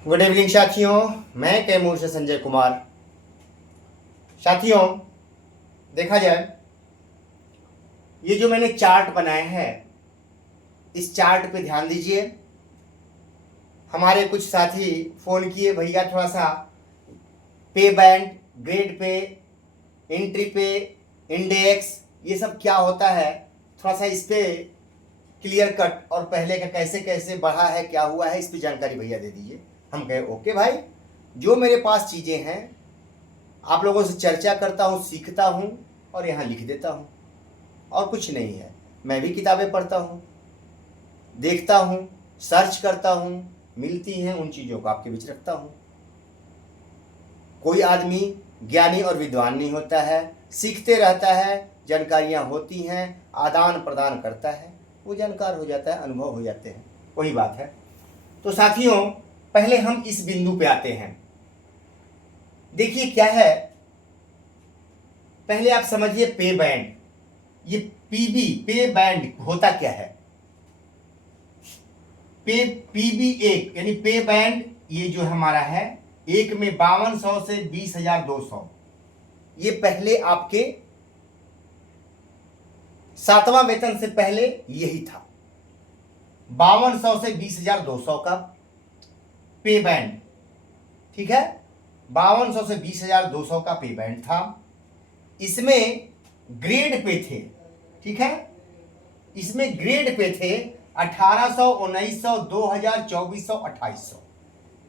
Good evening साथियों, मैं कैमूर से संजय कुमार। साथियों, देखा जाए ये जो मैंने चार्ट बनाया है, इस चार्ट पे ध्यान दीजिए। हमारे कुछ साथी फोन किए, भैया थोड़ा सा पे बैंड, ग्रेड पे, एंट्री पे, इंडेक्स, ये सब क्या होता है, थोड़ा सा इस पे क्लियर कट और पहले का कैसे कैसे बढ़ा है, क्या हुआ है, इस पे जानकारी भैया दे दीजिए। हम कहे ओके भाई, जो मेरे पास चीज़ें हैं आप लोगों से चर्चा करता हूँ, सीखता हूँ और यहाँ लिख देता हूँ, और कुछ नहीं है। मैं भी किताबें पढ़ता हूँ, देखता हूँ, सर्च करता हूँ, मिलती हैं उन चीज़ों को आपके बीच रखता हूँ। कोई आदमी ज्ञानी और विद्वान नहीं होता है, सीखते रहता है, जानकारियाँ होती हैं, आदान प्रदान करता है, वो जानकार हो जाता है, अनुभव हो जाते हैं, वही बात है। तो साथियों, पहले हम इस बिंदु पे आते हैं। देखिए क्या है, पहले आप समझिए पे बैंड। ये पीबी, पे बैंड होता क्या है? पीबी एक यानी पे बैंड, ये जो हमारा है एक में 5200 से 20,200, ये पहले आपके 7वां वेतन से पहले यही था। 5200 से 20,200 का पे बैंड, ठीक है, 5200 से 20,200 का पे बैंड था। इसमें ग्रेड पे थे, ठीक है, इसमें ग्रेड पे थे 1800, 1900, 2000, 2400, 2800,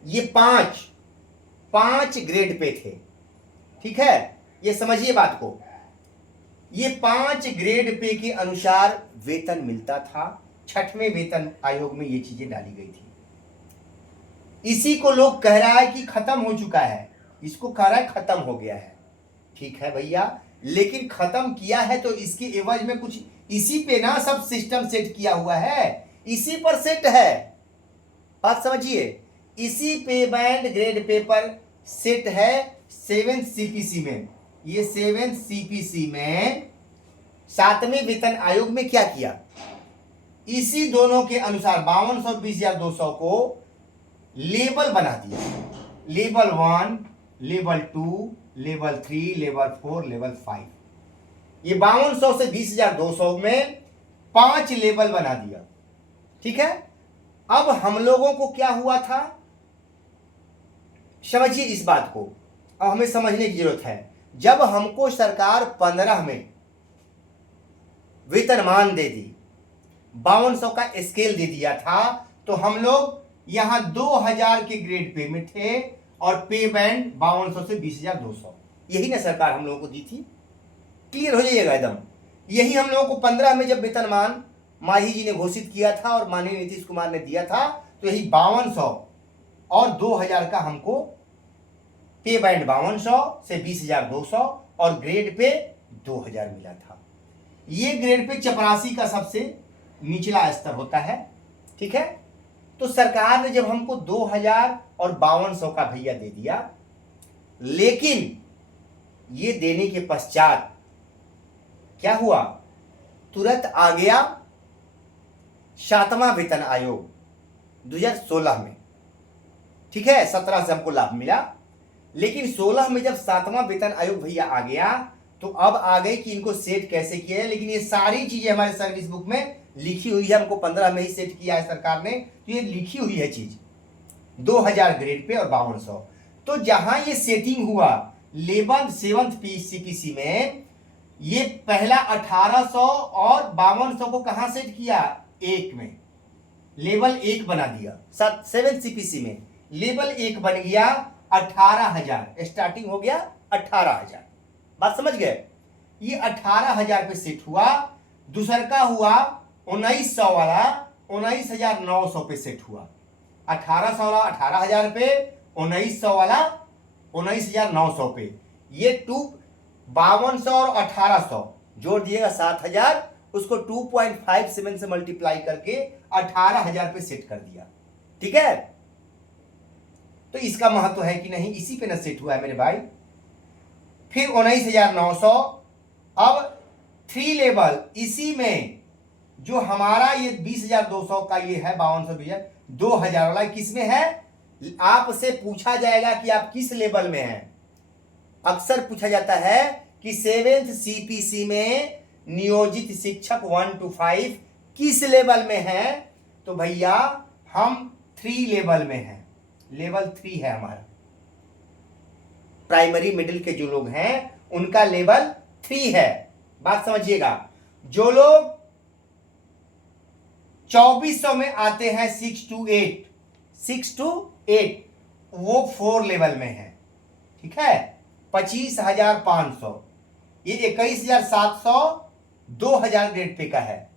ये पांच ग्रेड पे थे, ठीक है। ये समझिए बात को, ये 5 ग्रेड पे के अनुसार वेतन मिलता था। 6वें वेतन आयोग में ये चीजें डाली गई थी। इसी को लोग कह रहा है कि खत्म हो चुका है, इसको कह रहा है खत्म हो गया है। ठीक है भैया, लेकिन खत्म किया है तो इसके एवज में कुछ, इसी पे ना सब सिस्टम सेट किया हुआ है, इसी पर सेट है। बात समझिए, इसी पे बैंड ग्रेड पेपर सेट है 7 सीपीसी में। ये 7 सीपीसी में 7वें वेतन आयोग में क्या किया, इसी दोनों के अनुसार 5200, 20,200 को लेवल बना दिया। Level 1, level 2, level 3, level 4, level 5। ये 5200 से 20,200 में 5 लेवल बना दिया, ठीक है। अब हम लोगों को क्या हुआ था, समझिए इस बात को, अब हमें समझने की जरूरत है। जब हमको सरकार 15 में वेतनमान दे दी, 5200 का स्केल दे दिया था, तो हम लोग यहां 2000 के ग्रेड पे में थे और पे बैंड 5200 से 20,200, यही ना सरकार हम लोगों को दी थी। क्लियर हो जाइएगा एकदम। यही हम लोगों को 15 में जब वेतनमान माही जी ने घोषित किया था और माननीय नीतीश कुमार ने दिया था, तो यही 5200 और 2000 का हमको पे बैंड 5200 से 20,200 और ग्रेड पे 2000 मिला था। ये ग्रेड पे चपरासी का सबसे निचला स्तर होता है, ठीक है। तो सरकार ने जब हमको 2000 और 5200 का भैया दे दिया, लेकिन ये देने के पश्चात क्या हुआ, तुरंत आ गया 7वां वेतन आयोग 2016 में, ठीक है। 17 से हमको लाभ मिला, लेकिन 16 में जब 7वां वेतन आयोग भैया आ गया, तो अब आ गई कि इनको सेट कैसे किया है। लेकिन ये सारी चीजें हमारे सर्विस बुक में लिखी हुई है, हमको 15 में ही सेट किया है सरकार ने, तो ये लिखी हुई है चीज 2000 ग्रेड पे और 5200। तो जहां ये सेटिंग हुआ लेवल 7 सीपीसी में, ये पहला 1800 और 5200 को कहां सेट किया, एक में लेवल 1 बना दिया। 7 सीपीसी में लेवल 1 बन गया 18,000, स्टार्टिंग हो गया 18,000। बात समझ गए, ये 18,000 पे सेट हुआ। दूसर का हुआ 1900 वाला 19,900 पे सेट हुआ। 1800 वाला 18,000 पे, 1900 वाला 19,900 पे। ये 5200 और 1800 जोड़ दिएगा 7,000, उसको 2.57 से मल्टीप्लाई करके 18,000 पे सेट कर दिया, ठीक है। तो इसका महत्व है कि नहीं, इसी पे न सेट हुआ है मेरे भाई। फिर 19,900, अब 3 लेवल, इसी में जो हमारा ये 20,200 का ये है 5200 2000 वाला किसमें है, आपसे पूछा जाएगा कि आप किस लेवल में हैं। अक्सर पूछा जाता है कि 7th CPC में नियोजित शिक्षक 1 to 5 किस लेवल में है, तो भैया हम 3 लेवल में हैं। लेवल 3 है हमारा। प्राइमरी मिडिल के जो लोग हैं उनका लेवल 3 है। बात समझिएगा। जो लोग 2400 में आते हैं 6 to 8 वो 4 लेवल में है। ठीक है। 25,500, ये 21,700 2,000 ग्रेड पे का है।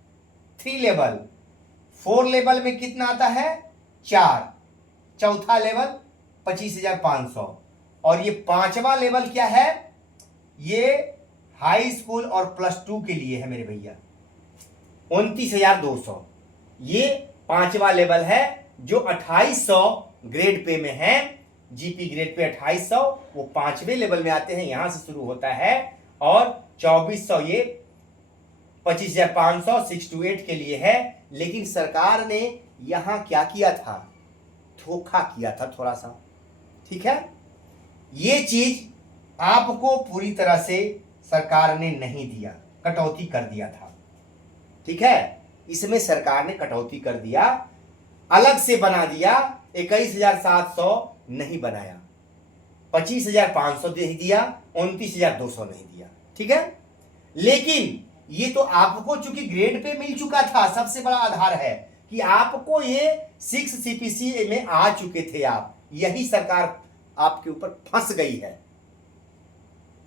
3 लेवल। 4 लेवल में कितना आता है? 4। चौथा लेवल 25,500। और ये 5वां लेवल क्या है? ये हाई स्कूल और +2 के लिए है मेरे भैया, 29,200। ये 5वां लेवल है जो 2800 ग्रेड पे में है। जीपी ग्रेड पे 2800, वो 5वें लेवल में आते हैं, यहां से शुरू होता है। और 2400 ये 25,500 6 to 8 के लिए है। लेकिन सरकार ने यहां क्या किया था? धोखा किया था थोड़ा सा। ठीक है। ये चीज आपको पूरी तरह से सरकार ने नहीं दिया, कटौती कर दिया था। ठीक है। इसमें सरकार ने कटौती कर दिया, अलग से बना दिया। 21,700 नहीं बनाया, 25,500 दे दिया, 29,200 नहीं दिया। ठीक है। लेकिन ये तो आपको चूंकि ग्रेड पे मिल चुका था, सबसे बड़ा आधार है कि आपको ये 6 CPC में आ चुके थे आप। यही सरकार आपके ऊपर फंस गई है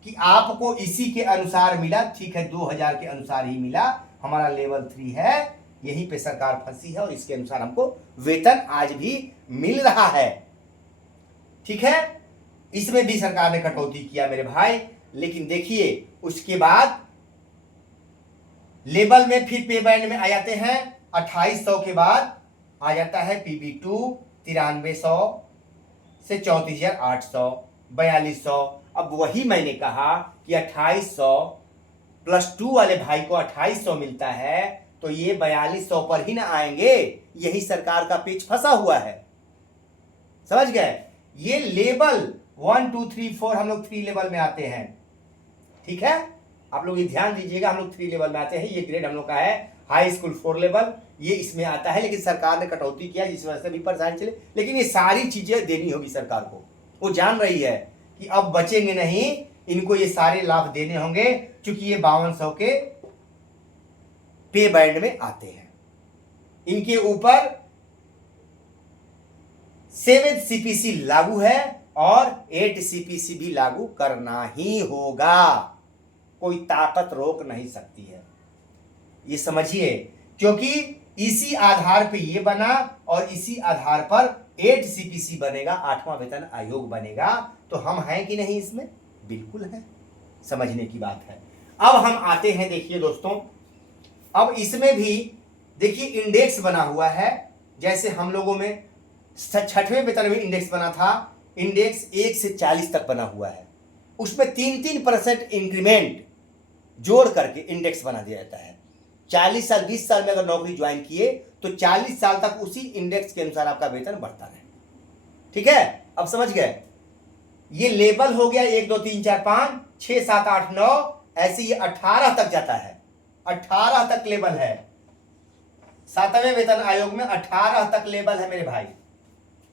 कि आपको इसी के अनुसार मिला। ठीक है, 2000 के अनुसार ही मिला, हमारा लेवल 3 है, यहीं पे सरकार फंसी है और इसके अनुसार हमको वेतन आज भी मिल रहा है। ठीक है। इसमें भी सरकार ने कटौती किया मेरे भाई। लेकिन देखिए उसके बाद लेवल में फिर पे बैंड में आ जाते हैं। 2800 के बाद आ जाता है PB2 9300 से 34,800 4200। अब वही मैंने कहा कि 2800 +2 वाले भाई को 2800 मिलता है, तो ये 4200 पर ही ना आएंगे। यही सरकार का पेच फंसा हुआ है। समझ गए। ये लेवल 1 2 3 4 हम लोग 3 लेवल में आते हैं। ठीक है। आप लोग ये ध्यान दीजिएगा, हम लोग 3 लेवल में आते हैं। ये ग्रेड हम लोग का है हाई स्कूल 4 लेवल, ये इसमें आता है। लेकिन सरकार ने कटौती किया जिस वजह से भी परेशानी चले। लेकिन ये सारी चीजें देनी होगी सरकार को। वो जान रही है कि अब बचेंगे नहीं, इनको ये सारे लाभ देने होंगे, क्योंकि ये 5200 के पे बैंड में आते हैं। इनके ऊपर 7 CPC लागू है और 8 CPC भी लागू करना ही होगा। कोई ताकत रोक नहीं सकती है, ये समझिए। क्योंकि इसी आधार पे ये बना और इसी आधार पर 8 CPC बनेगा, 8वां वेतन आयोग बनेगा। तो हम हैं कि नहीं इसमें? बिल्कुल है। समझने की बात है। अब हम आते हैं, देखिए दोस्तों, अब इसमें भी देखिए इंडेक्स बना हुआ है। जैसे हम लोगों में 6वें वेतन में इंडेक्स बना था, इंडेक्स 1 से 40 तक बना हुआ है। उसमें 3-3% इंक्रीमेंट जोड़ करके इंडेक्स बना दिया जाता है। 40 साल 20 साल में अगर नौकरी ज्वाइन किए तो 40 साल तक उसी इंडेक्स के अनुसार आपका वेतन बढ़ता रहे। ठीक है। अब समझ गए। ये लेवल हो गया 1 2 3 4 5 6 7 8 9, ऐसे ये 18 तक जाता है। 18 तक लेवल है। 7वें वेतन आयोग में 18 तक लेवल है मेरे भाई।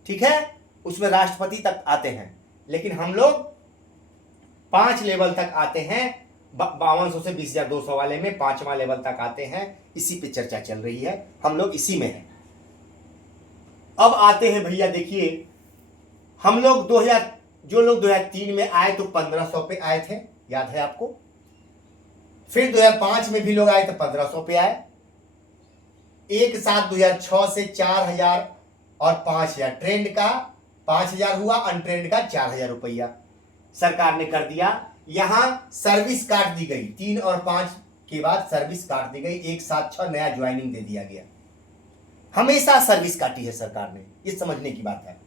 ठीक है। उसमें राष्ट्रपति तक आते हैं। लेकिन हम लोग 5 लेवल तक आते हैं। 5200 से 20,200 वाले में 5वां लेवल तक आते हैं। इसी पे चर्चा चल रही है, हम लोग इसी में हैं। अब आते हैं भैया, देखिए हम लोग 2000, जो लोग 2003 में आए तो 1500 पे आए थे, याद है आपको। फिर 2005 में भी लोग आए तो 1500 पे आए। एक साथ 2006 से 4000 और 5000, ट्रेंड का 5000 हुआ, अनट्रेंड का 4000 रुपया सरकार ने कर दिया। यहां सर्विस काट दी गई, 3 और 5 के बाद सर्विस काट दी गई। एक साथ 6 नया ज्वाइनिंग दे दिया गया। हमेशा सर्विस काटी है सरकार ने, ये समझने की बात है।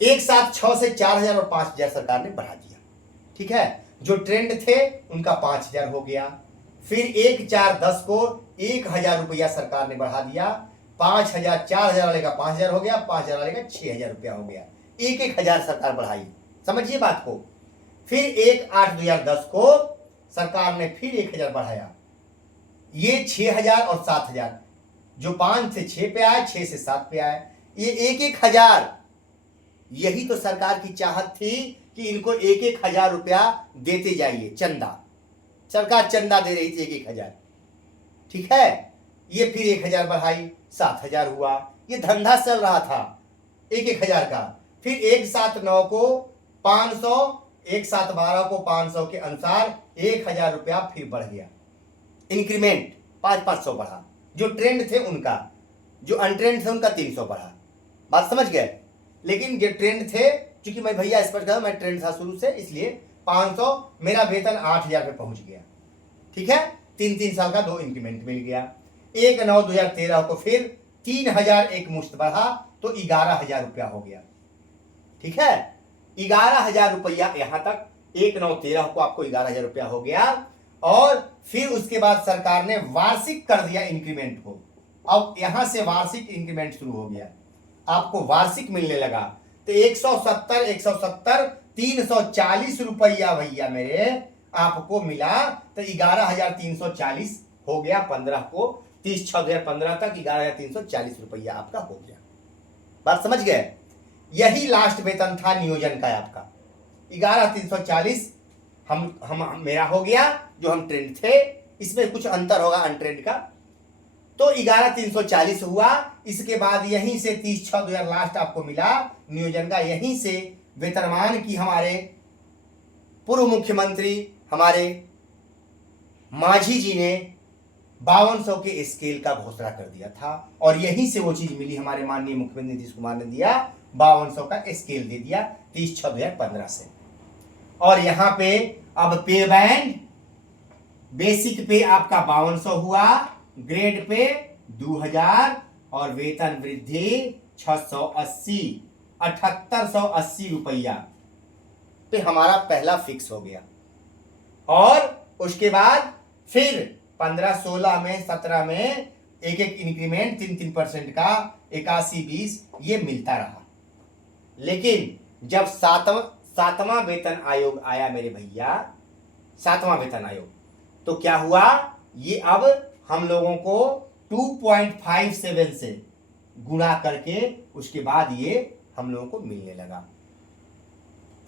एक साथ 6 से 4000 और 5000 सरकार ने बढ़ा दिया। ठीक है। जो ट्रेंड थे उनका 5000 हो गया। फिर 1 4 10 को 1000 रुपया सरकार ने बढ़ा दिया। 5,000 4,000 वाले का 5,000 हो गया, 5,000 वाले का 6,000 रुपया हो गया। 1,000 सरकार बढ़ाई, समझिए बात को। फिर 1/8/2010 को सरकार ने फिर 1,000 बढ़ाया। ये 6,000 और 7,000, जो 5 से 6 पे आए, 6 से 7 पे आए, ये 1,000। यही तो सरकार की चाहत थी कि इनको 1,000 रुपया देते जाइए, चंदा। सरकार चंदा दे रही थी 1,000, ठीक है। ये फिर 1,000 बढ़ाई, 7,000 हुआ। ये धंधा चल रहा था 1,000 का। फिर 1/7/9 को 500, 1/7/12 को 500 के अनुसार 1,000 रुपया फिर बढ़ गया। इंक्रीमेंट 500 बढ़ा। जो ट्रेंड थे उनका, जो अनट्रेंड थे उनका 300 बढ़ा। बात समझ गए। लेकिन जो ट्रेंड थे, चूंकि मैं भैया स्पष्ट कर, मैं ट्रेंड था शुरू से, इसलिए 500, मेरा वेतन 8,000 पे पहुंच गया, ठीक है। 3 साल का 2 इंक्रीमेंट मिल गया। 1/9/2013 को फिर 3,000 एक मुश्त बढ़ा, तो 11,000 रुपया हो गया, ठीक है। 11,000 रुपया यहां तक 1/9/13 को आपको 11,000 रुपया हो गया। और फिर उसके बाद सरकार ने वार्षिक कर दिया इंक्रीमेंट को। अब यहां से वार्षिक इंक्रीमेंट शुरू हो गया, आपको वार्षिक मिलने लगा। तो 170 340 रुपया भैया मेरे आपको मिला। तो 11,340 हो गया 15 को, 30/6/2015 तक 11,340 रुपया आपका हो गया। बात समझ गए। यही लास्ट वेतन था नियोजन का आपका। 11,340 हम मेरा हो गया, जो हम ट्रेंड थे। इसमें कुछ अंतर होगा अनट्रेंड का, तो 11,340 हुआ। इसके बाद यहीं से 30/6/2000 लास्ट आपको मिला नियोजन का। यहीं से वेतनमान की हमारे पूर्व मुख्यमंत्री हमारे मांझी जी ने 5200 के स्केल का घोषणा कर दिया था। और यहीं से वो चीज मिली, हमारे माननीय मुख्यमंत्री नीतीश कुमार ने दिया, 5200 का स्केल दे दिया 30/6/2015 से। और यहां पे अब पे बैंड, बेसिक पे आपका 5200 हुआ, ग्रेड पे 2,000, और वेतन वृद्धि 680, 7,880 रुपया पे हमारा पहला फिक्स हो गया। और उसके बाद फिर 15, 16 में, 17 में एक इंक्रीमेंट 3% का 81-20 ये मिलता रहा। लेकिन जब सातवां वेतन आयोग आया मेरे भैया, 7वां वेतन आयोग, तो क्या हुआ, ये अब हम लोगों को 2.57 से गुणा करके उसके बाद ये हम लोगों को मिलने लगा।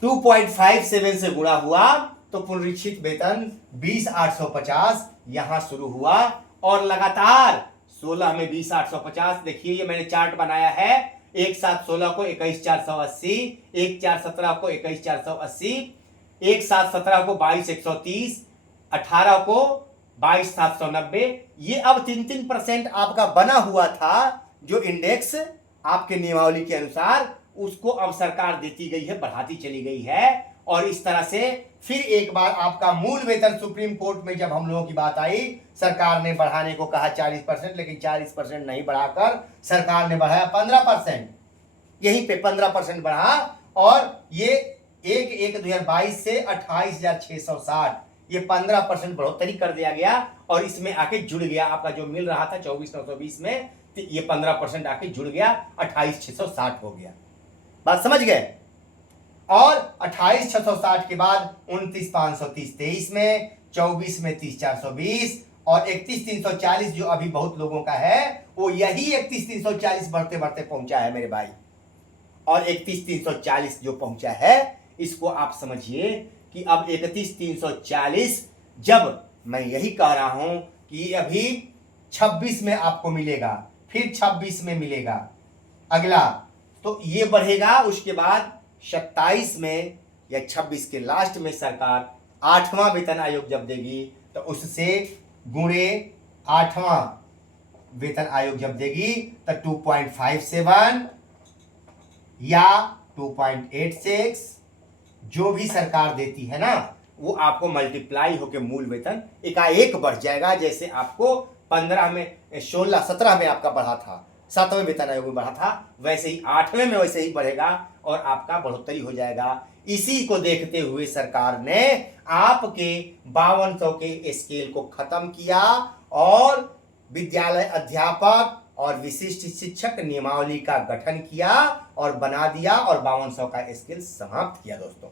2.57 से गुणा हुआ तो पुनरीक्षित वेतन 20,850 यहां शुरू हुआ। और लगातार 16 में 20,850, देखिए ये मैंने चार्ट बनाया है। 1/7/16 को 21,480, 1/4/17 को 21,480, 1/7/17 को 22,130, 18 को 22,790। ये अब 3% आपका बना हुआ था, जो इंडेक्स आपके नियमावली के अनुसार, उसको अब सरकार देती गई है, बढ़ाती चली गई है। और इस तरह से फिर एक बार आपका मूल वेतन सुप्रीम कोर्ट में जब हम लोगों की बात आई, सरकार ने बढ़ाने को कहा 40%, लेकिन 40% नहीं बढ़ाकर सरकार ने बढ़ाया 15%। यहीं पे 15% बढ़ा, और ये 1/1/2022 से 28,660, ये 15% बढ़ोतरी कर दिया गया। और इसमें आके जुड़ गया आपका जो मिल रहा था 24,920 में, तो ये 15% आके जुड़ गया, 28,660 हो गया। बात समझ गए। और 28,660 के बाद 29,530 23 में, 24 में 30,420, और 31,340 जो अभी बहुत लोगों का है, वो यही 31,340 बढ़ते बढ़ते पहुंचा है मेरे भाई। और 31,340 जो पहुंचा है, इसको आप समझिए कि अब 31,340, जब मैं यही कह रहा हूं कि अभी 26 में आपको मिलेगा, फिर 26 में मिलेगा अगला, तो ये बढ़ेगा। उसके बाद 27 में या 26 के लास्ट में सरकार 8वां वेतन आयोग जब देगी, तो उससे गुणे 8वां वेतन आयोग जब देगी, तो 2.57 या 2.86 जो भी सरकार देती है ना, वो आपको मल्टीप्लाई होकर मूल वेतन एकाएक बढ़ जाएगा। जैसे आपको 15 में, 16, 17 में आपका बढ़ा था, 7वें वेतन आयोग में बढ़ा था, वैसे ही 8वें में वैसे ही बढ़ेगा और आपका बढ़ोतरी हो जाएगा। इसी को देखते हुए सरकार ने आपके 5200 के स्केल को खत्म किया, और विद्यालय अध्यापक, और विशिष्ट शिक्षक नियमावली का गठन किया और बना दिया और 5200 का स्केल समाप्त किया। दोस्तों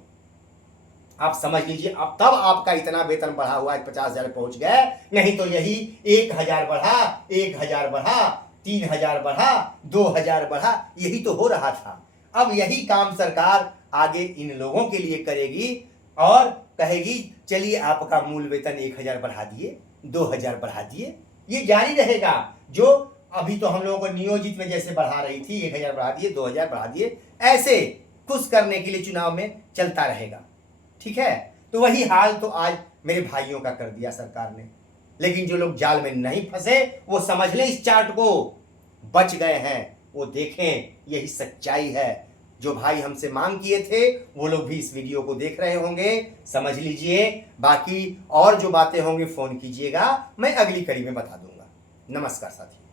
आप समझ लीजिए, अब तब आपका इतना वेतन बढ़ा हुआ है, 50,000 पहुंच गए, नहीं तो यही 1,000 बढ़ा, 1,000 बढ़ा, 3,000 बढ़ा, 2,000 बढ़ा, यही तो हो रहा था। अब यही काम सरकार आगे इन लोगों के लिए करेगी और कहेगी चलिए आपका मूल वेतन 1,000 बढ़ा दिए, 2,000 बढ़ा दिए, ये जारी रहेगा। जो अभी तो हम लोगों को नियोजित में जैसे बढ़ा रही थी, 1,000 बढ़ा दिए, 2,000 बढ़ा दिए, ऐसे खुश करने के लिए चुनाव में चलता रहेगा। ठीक है, तो वही हाल तो आज मेरे भाइयों का कर दिया सरकार ने। लेकिन जो लोग जाल में नहीं फंसे वो समझ लें, इस चार्ट को बच गए हैं, वो देखें, यही सच्चाई है। जो भाई हमसे मांग किए थे वो लोग भी इस वीडियो को देख रहे होंगे, समझ लीजिए। बाकी और जो बातें होंगी फोन कीजिएगा, मैं अगली कड़ी में बता दूंगा। नमस्कार साथियों।